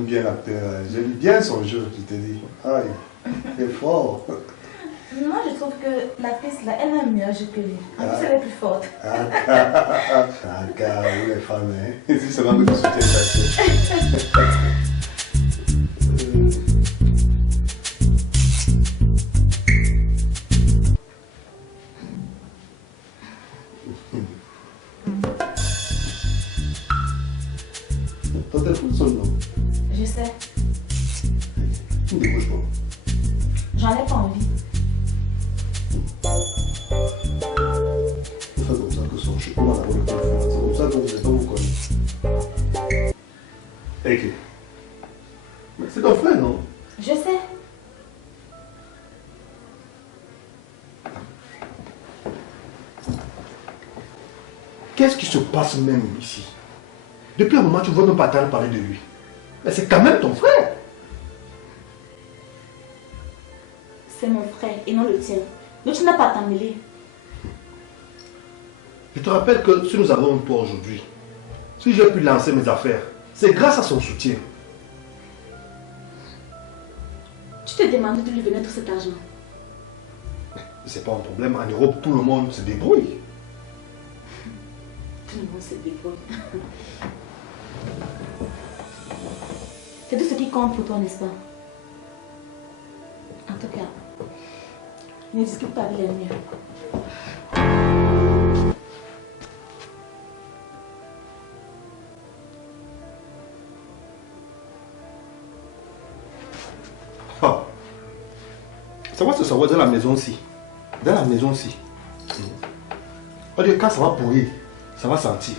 aime bien l'acteur. J'aime bien son jeu, je te dis. Aïe, il est fort. Moi, je trouve que l'actrice, là, elle a un meilleur jeu que lui. En plus, elle est plus forte. Car vous les femmes, hein. C'est seulement que tu soutiens ça. Ton téléphone sonne, non? Je sais. Ne décroche pas. J'en ai pas envie. C'est comme ça que son chocolat d'abord le téléphone. C'est comme ça que vous êtes pas vous connaissez. Ok. Mais c'est ton frère, non? Je sais. Qu'est-ce qui se passe même ici? Depuis un moment, tu ne veux même pas t'en parler de lui. Mais c'est quand même ton frère. C'est mon frère et non le tien. Donc tu n'as pas à t'en mêler. Je te rappelle que si nous avons un toit aujourd'hui, si j'ai pu lancer mes affaires, c'est grâce à son soutien. Tu te demandais de lui venir tout cet argent. C'est pas un problème. En Europe, tout le monde se débrouille. Tout le monde se débrouille. C'est tout ce qui compte pour toi, n'est-ce pas? En tout cas, ne discute pas avec les miens. Ah. Ça va se savoir dans la maison-ci. Dans la maison-ci. On dit quand ça va pourrir, ça va sentir.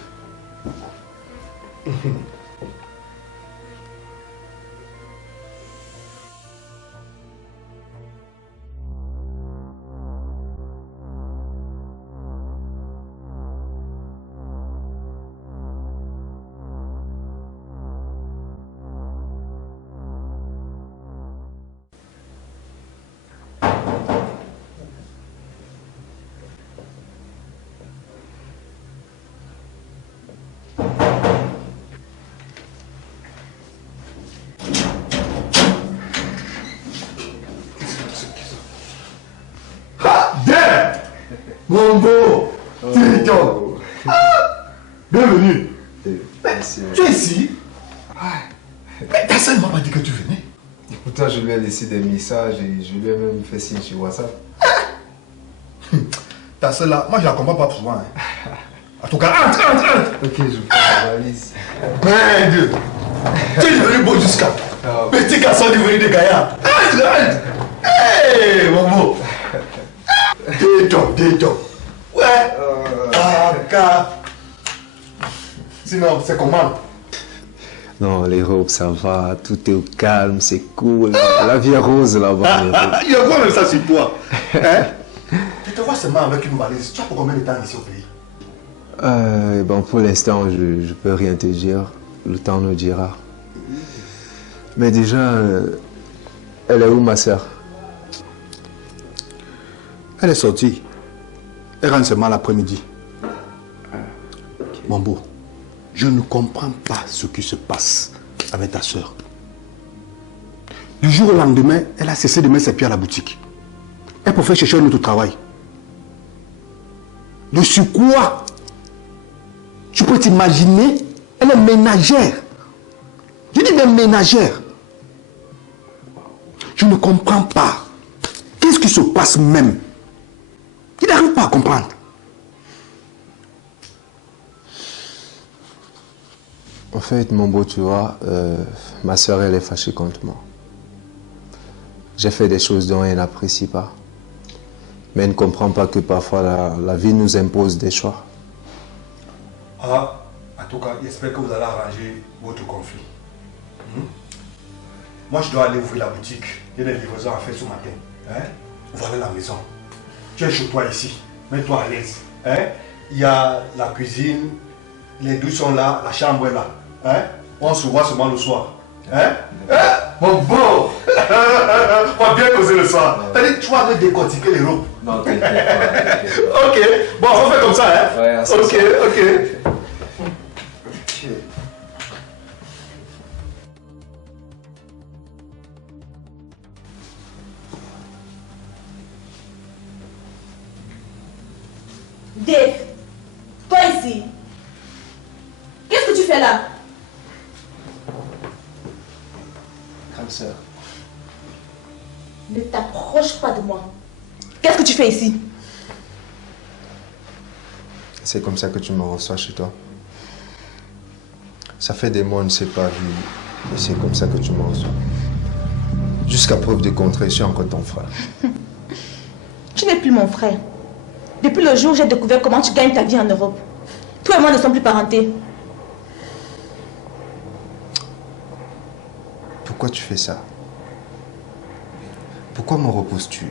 Mon beau, Tito. Bienvenue. Merci. Tu es ici? Mais ta soeur ne m'a pas dit que tu venais. Pourtant, je lui ai laissé des messages et je lui ai même fait signe sur WhatsApp. Ta soeur là, moi je la comprends pas souvent. Hein. En tout cas, entre. Ok, je vous prends la valise. Merde. Tu es devenu beau jusqu'à. Petit garçon devenu de Gaïa. Entre. Hey, mon beau. Tito. Ouais. Sinon, c'est comment? Non, l'Europe, ça va, tout est au calme, c'est cool. La vie est rose là-bas. Il y a quoi même ça sur toi? Hein? Tu te vois seulement avec une valise. Tu as pour combien de temps ici au pays? Bon, pour l'instant, je peux rien te dire. Le temps nous dira. Mais déjà, elle est où ma soeur? Elle est sortie. Elle rentre seulement l'après-midi. Mon beau, je ne comprends pas ce qui se passe avec ta soeur. Du jour au lendemain, elle a cessé de mettre ses pieds à la boutique. Elle pouvait chercher un autre travail. De surcroît, tu peux t'imaginer, elle est ménagère. Je dis bien ménagère. Je ne comprends pas. Qu'est-ce qui se passe même? Il n'arrive pas à comprendre. En fait, mon beau, tu vois, ma soeur, elle est fâchée contre moi. J'ai fait des choses dont elle n'apprécie pas. Mais elle ne comprend pas que parfois la vie nous impose des choix. Ah, en tout cas, j'espère que vous allez arranger votre conflit. Moi, je dois aller ouvrir la boutique. Il y a des livraisons à faire ce matin. Hein? Voilà la maison. Tu es chez toi ici. Mets-toi à l'aise. Hein? Il y a la cuisine, les douches sont là, la chambre est là. Hein? On se voit seulement le soir. Hein? Hein? Mon beau! On va bien causer le soir. T'as dit, tu vas me décortiquer les robes. Non, t'inquiète pas. Ok, bon, on fait comme ça, hein? Ouais, ok. Dave, toi ici, qu'est-ce que tu fais là? Grande sœur. Ne t'approche pas de moi. Qu'est-ce que tu fais ici? C'est comme ça que tu me reçois chez toi. Ça fait des mois, on ne s'est pas vu. Et c'est comme ça que tu me reçois. Jusqu'à preuve de contraire, je suis encore ton frère. Tu n'es plus mon frère. Depuis le jour où j'ai découvert comment tu gagnes ta vie en Europe, toi et moi ne sommes plus parentés. Pourquoi tu fais ça? Pourquoi me reposes-tu?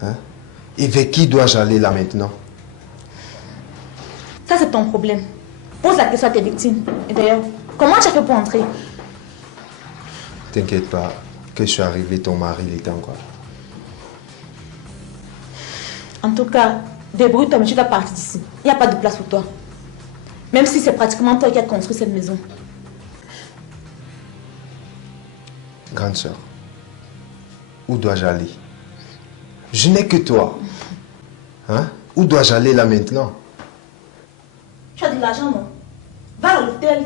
Hein? Et vers qui dois-je aller là maintenant? Ça, c'est ton problème. Pose la question à tes victimes. Et d'ailleurs, comment tu as fait pour entrer? T'inquiète pas, que je suis arrivé, ton mari, il était encore là. En tout cas, débrouille-toi, mais tu dois partir d'ici. Il n'y a pas de place pour toi. Même si c'est pratiquement toi qui as construit cette maison. Grande sœur, où dois-je aller? Je n'ai que toi. Hein? Où dois-je aller là maintenant? Tu as de l'argent, non? Va à l'hôtel.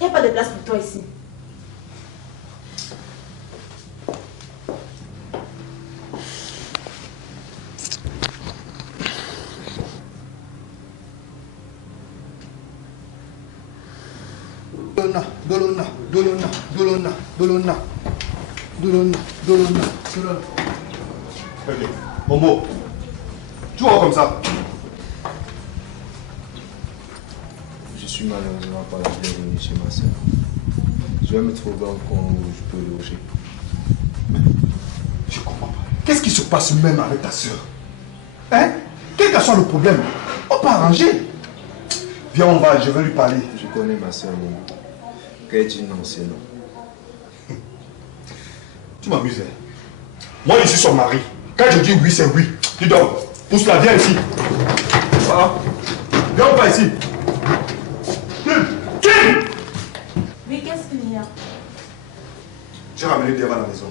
Il n'y a pas de place pour toi ici. Dolona. Ok. Momo, tu vois comme ça? Je suis malheureusement pas la bienvenue chez ma soeur. Je vais me trouver un coin où je peux loger. Je comprends pas. Qu'est-ce qui se passe même avec ta soeur? Hein? Quel que soit le problème, on peut arranger. Viens, on va, je vais lui parler. Je connais ma soeur, Momo. Quand elle dit non, c'est non. Tu m'amuses, hein? Moi, je suis son mari. Quand je dis oui, c'est oui. Dis donc, pousse-la, viens ici. Voilà. Viens, on va ici. Kim! Oui, qu'est-ce qu'il y a? J'ai ramené Dave à la maison.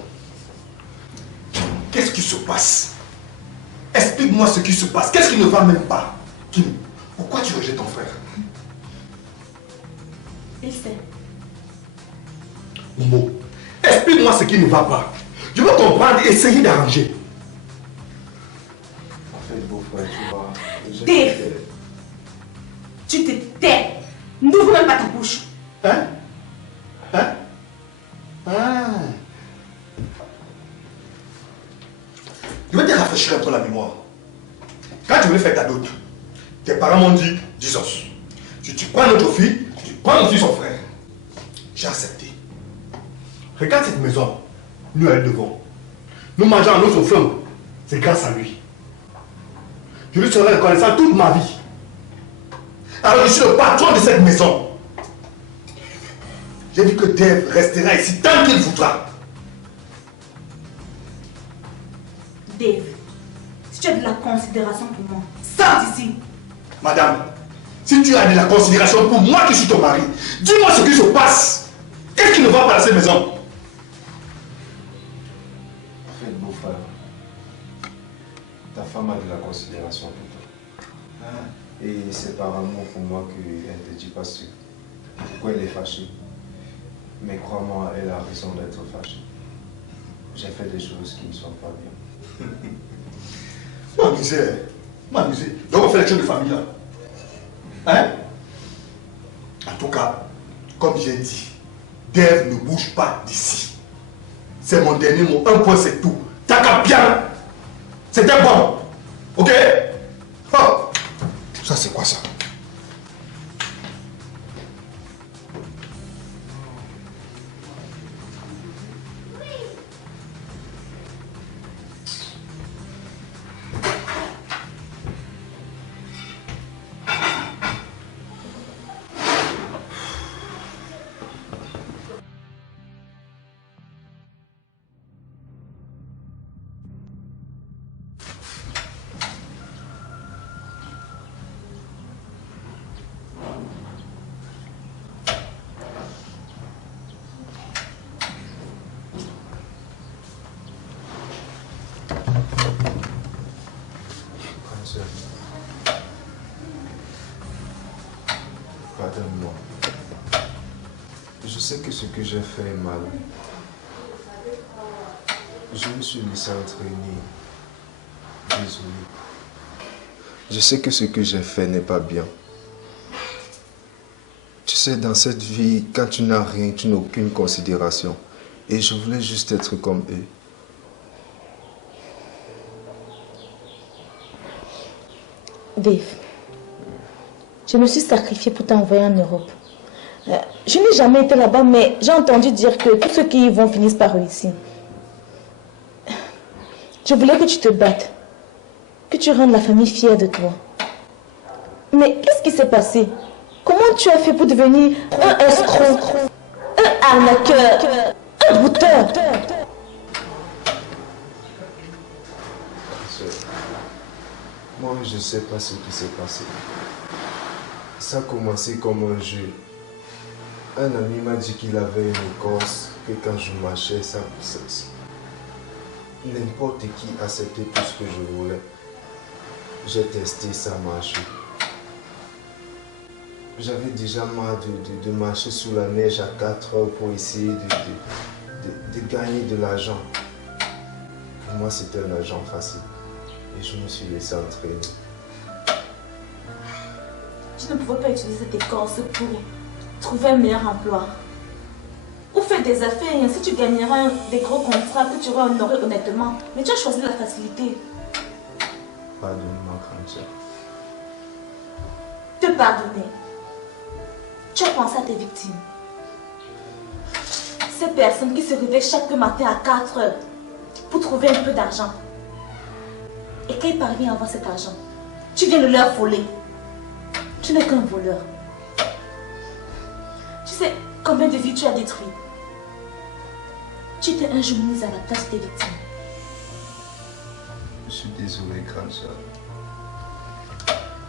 Qu'est-ce qui se passe? Explique-moi ce qui se passe. Qu'est-ce qui ne va même pas? Kim, pourquoi tu rejettes ton frère? Il sait. Momo, explique-moi ce qui ne va pas. Je veux comprendre et essayer d'arranger. En fait, beau-frère, tu vois... Dave, tu te tais. N'ouvre même pas ta bouche. Hein? Hein? Ah. Je vais te rafraîchir un peu la mémoire. Quand tu voulais faire ta dot, tes parents m'ont dit, Disos, si tu prends notre fille, tu prends aussi son frère. J'ai accepté. Regarde cette maison, nous elle devant. Nous mangeons à notre faim, c'est grâce à lui. Je lui serai reconnaissant toute ma vie. Alors je suis le patron de cette maison. J'ai dit que Dave restera ici tant qu'il voudra. Dave, si tu as de la considération pour moi, sors d'ici. Madame, si tu as de la considération pour moi qui suis ton mari, dis-moi ce qui se passe. Qu'est-ce qui ne va pas dans cette maison? En fait, beau-frère, ta femme a de la considération pour toi. Et c'est par amour pour moi qu'elle ne te dit pas pourquoi elle est fâchée. Mais crois-moi, elle a raison d'être fâchée. J'ai fait des choses qui ne sont pas bien. M'amuser. Donc on fait les choses de famille là. Hein? En tout cas, comme j'ai dit, Dave ne bouge pas d'ici. C'est mon dernier mot. Un point, c'est tout. T'as qu'à bien. C'était bon. Ok? Oh. Ça, c'est quoi ça? Pardonne-moi. Je sais que ce que j'ai fait est mal. Je me suis laissé entraîner. Désolé. Je sais que ce que j'ai fait n'est pas bien. Tu sais, dans cette vie, quand tu n'as rien, tu n'as aucune considération. Et je voulais juste être comme eux. Dave, je me suis sacrifiée pour t'envoyer en Europe. Je n'ai jamais été là-bas, mais j'ai entendu dire que tous ceux qui y vont finissent par réussir. Je voulais que tu te battes, que tu rendes la famille fière de toi. Mais qu'est-ce qui s'est passé? Comment tu as fait pour devenir un escroc, un arnaqueur, un brouteur? Moi, je ne sais pas ce qui s'est passé. Ça a commencé comme un jeu. Un ami m'a dit qu'il avait une écorce, que quand je marchais, ça n'importe qui acceptait tout ce que je voulais. J'ai testé, ça marchait. J'avais déjà marre de marcher sous la neige à 4 heures pour essayer de gagner de l'argent. Pour moi, c'était un argent facile. Et je me suis laissé entraîner. Tu ne pouvais pas utiliser cette écorce pour trouver un meilleur emploi. Ou faire des affaires et ainsi tu gagneras des gros contrats que tu auras honoré honnêtement. Mais tu as choisi la facilité. Pardonne-moi, grande sœur. Te pardonner. Tu as pensé à tes victimes. Ces personnes qui se réveillent chaque matin à 4 heures pour trouver un peu d'argent. Et quand ils parviennent à avoir cet argent, tu viens de leur voler. Tu n'es qu'un voleur. Tu sais combien de vies tu as détruit. Tu t'es un jour mise à la place des victimes. Je suis désolé, grande sœur.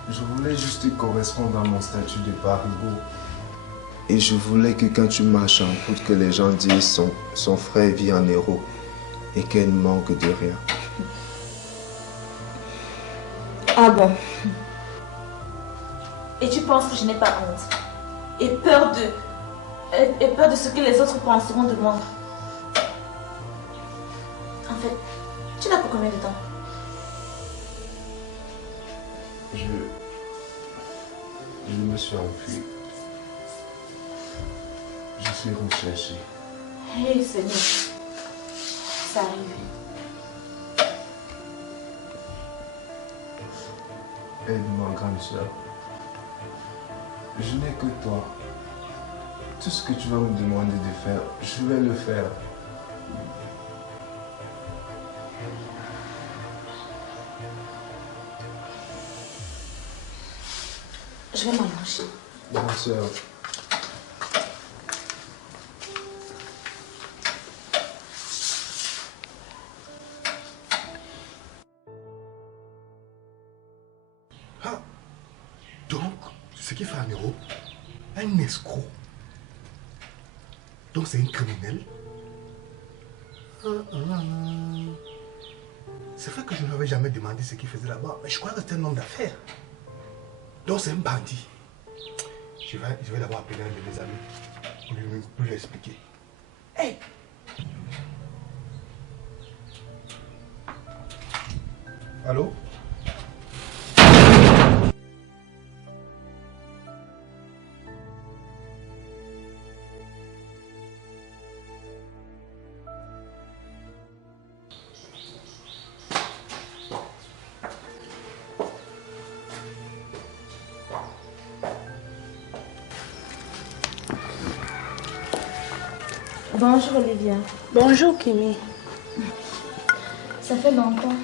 Je voulais juste correspondre à mon statut de parigo. Et je voulais que quand tu marches en route, que les gens disent son frère vit en héros et qu'elle ne manque de rien. Ah bon? Et tu penses que je n'ai pas honte? Et peur de ce que les autres penseront de moi? En fait, tu l'as pour combien de temps? Je me suis enfui. Je suis recherché. Hé, Seigneur, ça arrive. Aide-moi, grande sœur. Je n'ai que toi. Tout ce que tu vas me demander de faire, je vais le faire. Je vais m'allonger. Grande sœur. Ce qu'il fait en Europe, un escroc. Donc c'est un criminel. C'est vrai que je ne lui avais jamais demandé ce qu'il faisait là-bas, mais je crois que c'était un homme d'affaires. Donc c'est un bandit. Je vais d'abord appeler un de mes amis pour lui expliquer. Hey! Allô? Bonjour Olivia. Bonjour Kimi. Ça fait longtemps.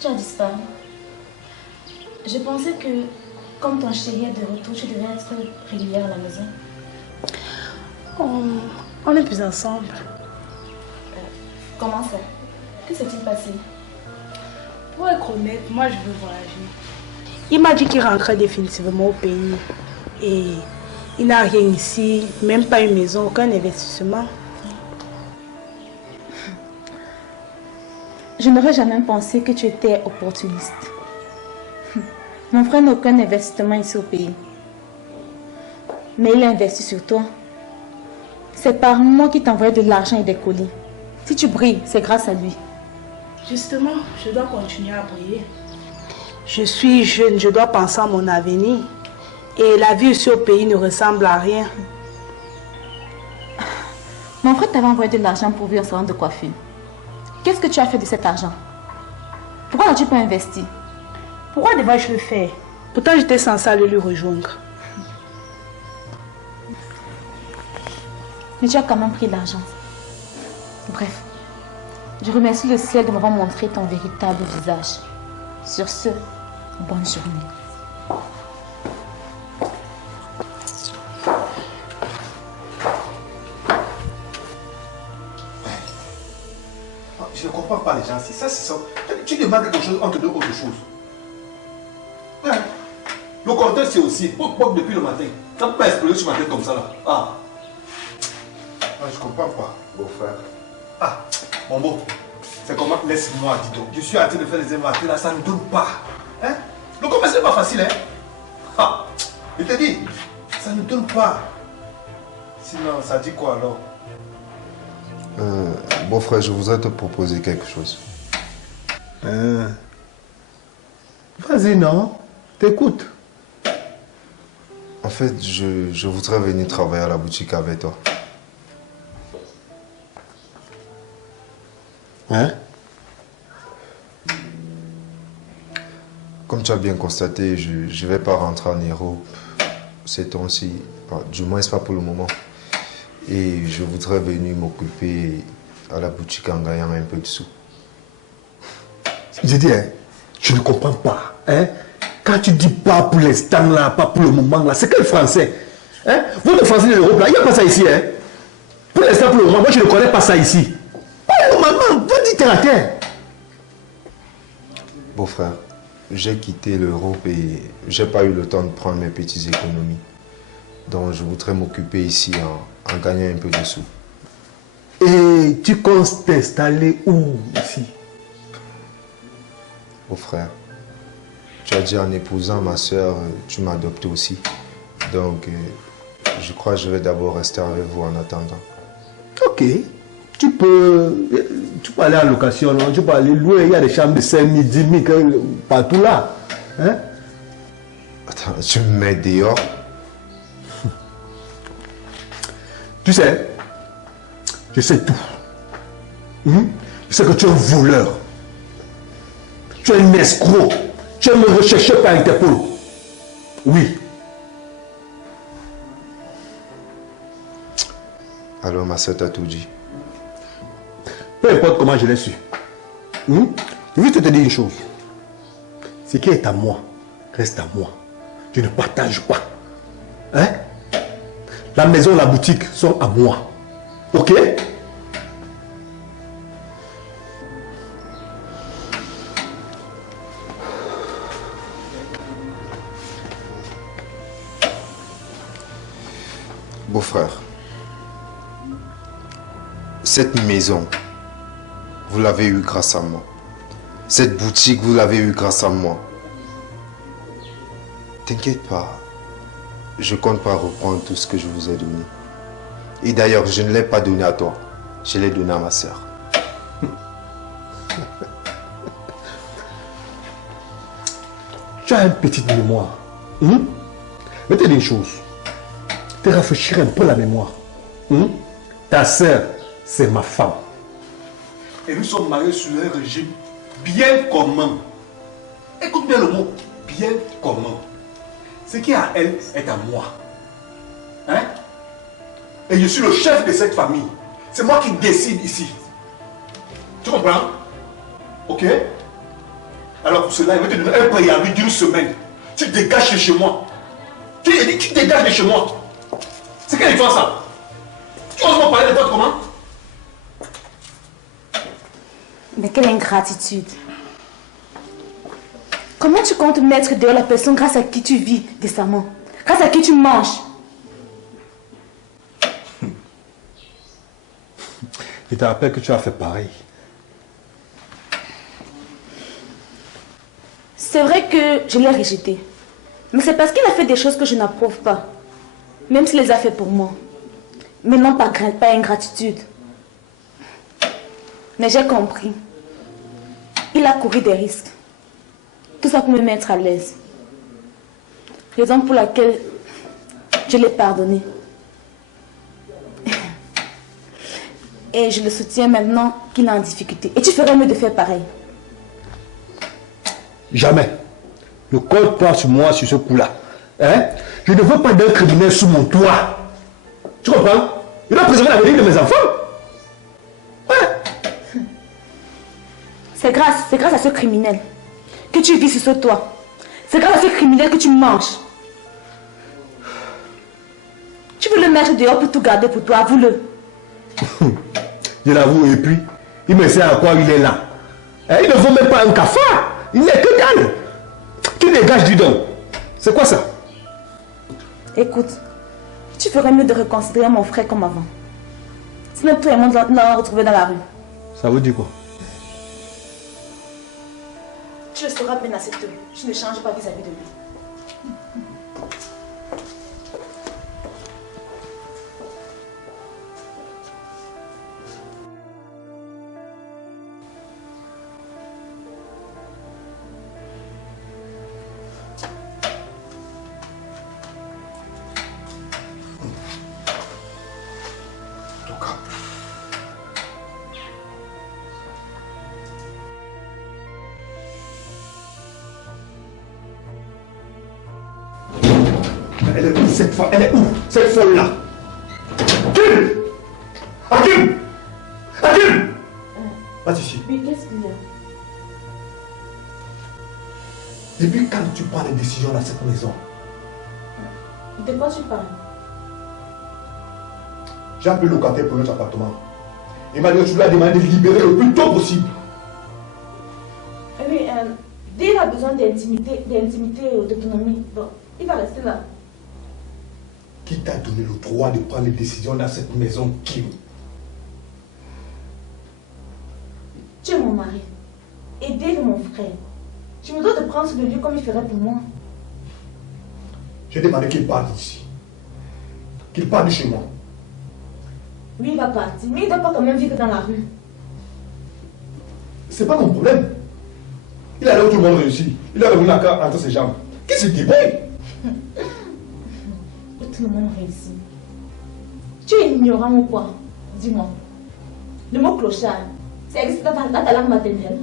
Tu as disparu. Je pensais que, comme ton chéri est de retour, tu devais être régulière à la maison. On n'est plus ensemble. Comment ça? Que s'est-il passé? Pour être honnête, moi je veux voyager. Il m'a dit qu'il rentrait définitivement au pays. Et il n'a rien ici, même pas une maison, aucun investissement. Je n'aurais jamais pensé que tu étais opportuniste. Mon frère n'a aucun investissement ici au pays. Mais il a investi sur toi. C'est par moi qui t'envoie de l'argent et des colis. Si tu brilles, c'est grâce à lui. Justement, je dois continuer à briller. Je suis jeune, je dois penser à mon avenir. Et la vie ici au pays ne ressemble à rien. Mon frère t'avait envoyé de l'argent pour vivre en salon de coiffure. Qu'est-ce que tu as fait de cet argent? Pourquoi n'as-tu pas investi? Pourquoi devrais-je le faire? Pourtant, j'étais censée aller lui rejoindre. Mais tu as quand même pris l'argent. Bref, je remercie le ciel de m'avoir montré ton véritable visage. Sur ce, bonne journée. Je ne comprends pas les gens. Si ça, c'est ça. Tu demandes quelque chose, on te donne autre chose. Ouais. Le compteur, c'est aussi. Pop depuis le matin. Ça ne peut pas exploser ce matin comme ça là. Ah. Je ne comprends pas, beau-frère. Ah, mon beau. C'est comment? Laisse-moi, dis donc. Je suis en train de faire les ématés là, ça ne donne pas. Hein? Le commerce n'est pas facile, hein? Ah, je te dis, ça ne donne pas. Sinon, ça dit quoi alors? Beau-frère, je voudrais te proposer quelque chose. Vas-y, non? T'écoutes. En fait, je voudrais venir travailler à la boutique avec toi. Hein? Comme tu as bien constaté, je ne vais pas rentrer en Europe ces temps-ci. Enfin, du moins, pas pour le moment. Et je voudrais venir m'occuper à la boutique en gagnant un peu de sous. Je dis, hein, je ne comprends pas. Hein? Quand tu dis pas pour l'instant là, pas pour le moment là, c'est quel français? Hein? Votre français de l'Europe là, il n'y a pas ça ici. Hein? Pour l'instant, pour le moment, moi je ne connais pas ça ici. Oh maman, va dire terre à terre. Beau-frère, j'ai quitté l'Europe et j'ai pas eu le temps de prendre mes petites économies. Donc je voudrais m'occuper ici en gagnant un peu de sous. Et tu comptes t'installer où ici? Beau-frère, tu as dit en épousant ma soeur, tu m'as adopté aussi. Donc je crois que je vais d'abord rester avec vous en attendant. Ok. Tu peux aller en location, non? Tu peux aller louer, il y a des chambres de 5 000, 10 000 partout là. Hein? Attends, tu me mets dehors? Tu sais, je sais tout. Je sais que tu es un voleur. Tu es un escroc. Tu es me recherché par Interpol. Oui. Alors ma soeur t'a tout dit. Peu importe comment je l'ai su. Je veux juste te dire une chose. Ce qui est à moi, reste à moi. Je ne partage pas. Hein? La maison, la boutique sont à moi. Ok? Beau-frère, cette maison, vous l'avez eue grâce à moi. Cette boutique, vous l'avez eue grâce à moi. T'inquiète pas, je compte pas reprendre tout ce que je vous ai donné. Et d'ailleurs, je ne l'ai pas donné à toi, je l'ai donné à ma soeur. Tu as une petite mémoire. Mais te dis une chose. Te rafraîchir un peu la mémoire. Ta soeur, c'est ma femme. Et nous sommes mariés sur un régime bien commun. Écoute bien le mot, bien commun. Ce qui est à elle est à moi. Hein? Et je suis le chef de cette famille. C'est moi qui décide ici. Tu comprends? Ok? Alors pour cela, il va te donner un préavis d'une semaine. Tu dégages de chez moi. Tu lui dis, tu dégages de chez moi. C'est quelle histoire ça? Tu oses me parler de toi comment? Mais quelle ingratitude! Comment tu comptes mettre dehors la personne grâce à qui tu vis décemment? Grâce à qui tu manges? Je te rappelle que tu as fait pareil. C'est vrai que je l'ai rejeté. Mais c'est parce qu'il a fait des choses que je n'approuve pas. Même s'il les a fait pour moi. Mais non pas ingratitude. Mais j'ai compris. Il a couru des risques. Tout ça pour me mettre à l'aise. Raison pour laquelle je l'ai pardonné. Et je le soutiens maintenant qu'il est en difficulté. Et tu ferais mieux de faire pareil. Jamais. Le code prend sur moi sur ce coup-là. Hein? Je ne veux pas d'un criminel sous mon toit. Tu comprends? Il doit préserver l'avenir de mes enfants. Ouais. C'est grâce à ce criminel que tu vis sur ce toit. C'est grâce à ce criminel que tu manges. Tu veux le mettre dehors pour tout garder pour toi, avoue-le. Je l'avoue, et puis, il me sait à quoi il est là. Hein? Il ne vaut même pas un cafard. Il n'est que dalle. Tu dégages du don. C'est quoi ça? Écoute, tu ferais mieux de reconsidérer mon frère comme avant. Sinon toi et moi nous l'avons retrouvé dans la rue. Ça veut dire quoi? Tu le sauras bien à cette heure. Tu ne changes pas vis-à-vis de lui. Elle est où cette folle? Elle est où cette folle-là? Hakim! Hakim! Hakim! Va ici. Oui, qu'est-ce qu'il y a? Depuis quand tu prends les décisions dans cette maison? De quoi tu parles? J'ai appelé le locataire pour notre appartement. Il m'a dit que tu lui as demandé de libérer le plus tôt possible. Oui, dès qu'il a besoin d'intimité et d'autonomie, bon, il va rester là. Qui t'a donné le droit de prendre les décisions dans cette maison, Kim? Tu es mon mari. Et Dave mon frère. Tu me dois de prendre sur le lieu comme il ferait pour moi. J'ai demandé qu'il parte d'ici. Qu'il parte de chez moi. Oui, il va partir, mais il ne doit pas quand même vivre dans la rue. C'est pas mon problème. Il a là où tout le monde réussit. Il a revenu entre ses jambes. Qu'est-ce qu'il dit? Tout le monde réussit. Tu es ignorant ou quoi? Dis-moi. Le mot clochard, ça existe dans ta langue maternelle.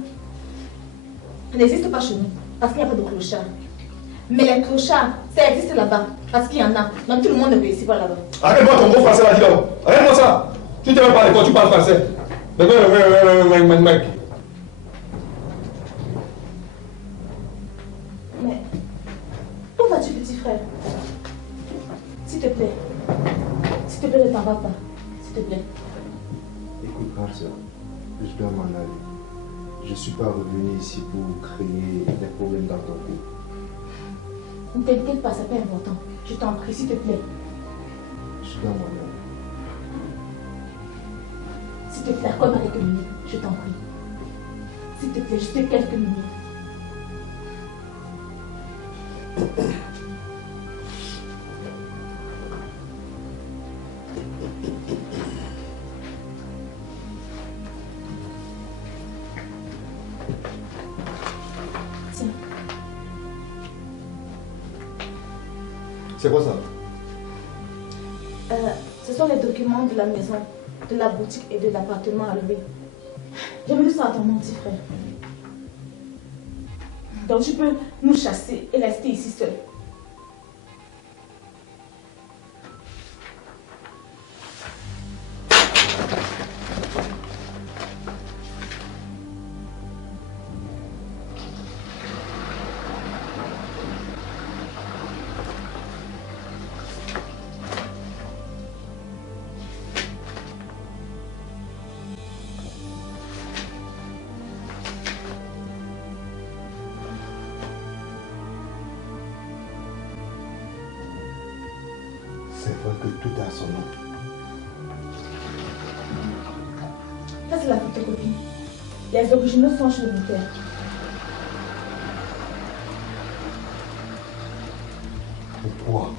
Ça n'existe pas chez nous, parce qu'il n'y a pas de clochard. Mais les clochards, ça existe là-bas, parce qu'il y en a. Donc tout le monde ne réussit pas là-bas. Arrête-moi ton mot français là, dis donc. Arrête-moi ça. Tu ne te même pas à l'école, tu parles français. Mais, où vas-tu, petit frère? S'il te plaît. S'il te plaît, ne t'en va pas. S'il te plaît. Écoute, grande sœur, je dois m'en aller. Je ne suis pas revenu ici pour créer des problèmes dans ton couple. Ne t'inquiète pas, c'est pas important. Je t'en prie, s'il te plaît. Je dois m'en aller. S'il te plaît, accorde-moi quelques minutes, je t'en prie. S'il te plaît, juste quelques minutes. Tiens. C'est quoi ça? Ce sont les documents de la maison, de la boutique et de l'appartement à lever. J'ai mis ça à ton petit frère. Donc tu peux nous chasser et rester ici seul. C'est vrai que tout a son nom. Ça c'est la photocopie. Les originaux sont chez le notaire. Pourquoi?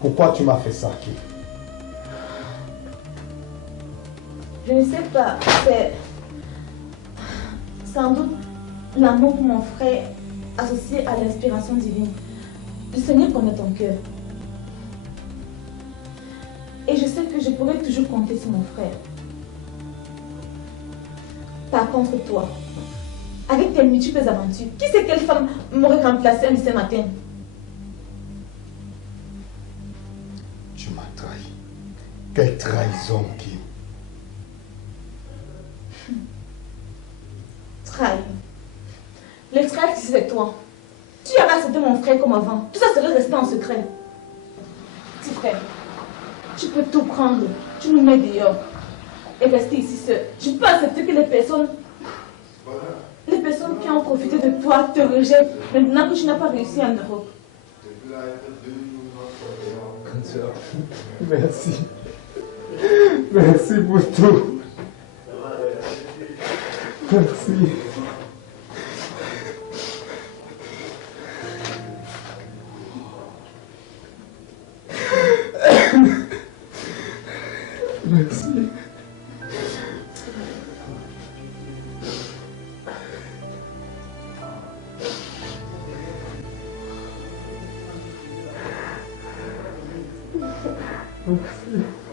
Pourquoi tu m'as fait ça, Kim? Je ne sais pas, c'est sans doute l'amour pour mon frère associé à l'inspiration divine. Le Seigneur connaît ton cœur. Et je sais que je pourrais toujours compter sur mon frère. Par contre, toi, avec tes multiples aventures, qui sait quelle femme m'aurait remplacé ce matin? Tu m'as trahi. Quelle trahison, Kim? Trahi. Le trahi, c'est toi. Tu avais accepté mon frère comme avant. Tout ça serait resté en secret. Petit frère, tu peux tout prendre. Tu nous mets dehors. Et rester ici seul. Je peux accepter que les personnes qui ont profité de toi te rejettent maintenant que tu n'as pas réussi en Europe. Merci. Merci pour tout. Merci. Merci. Merci.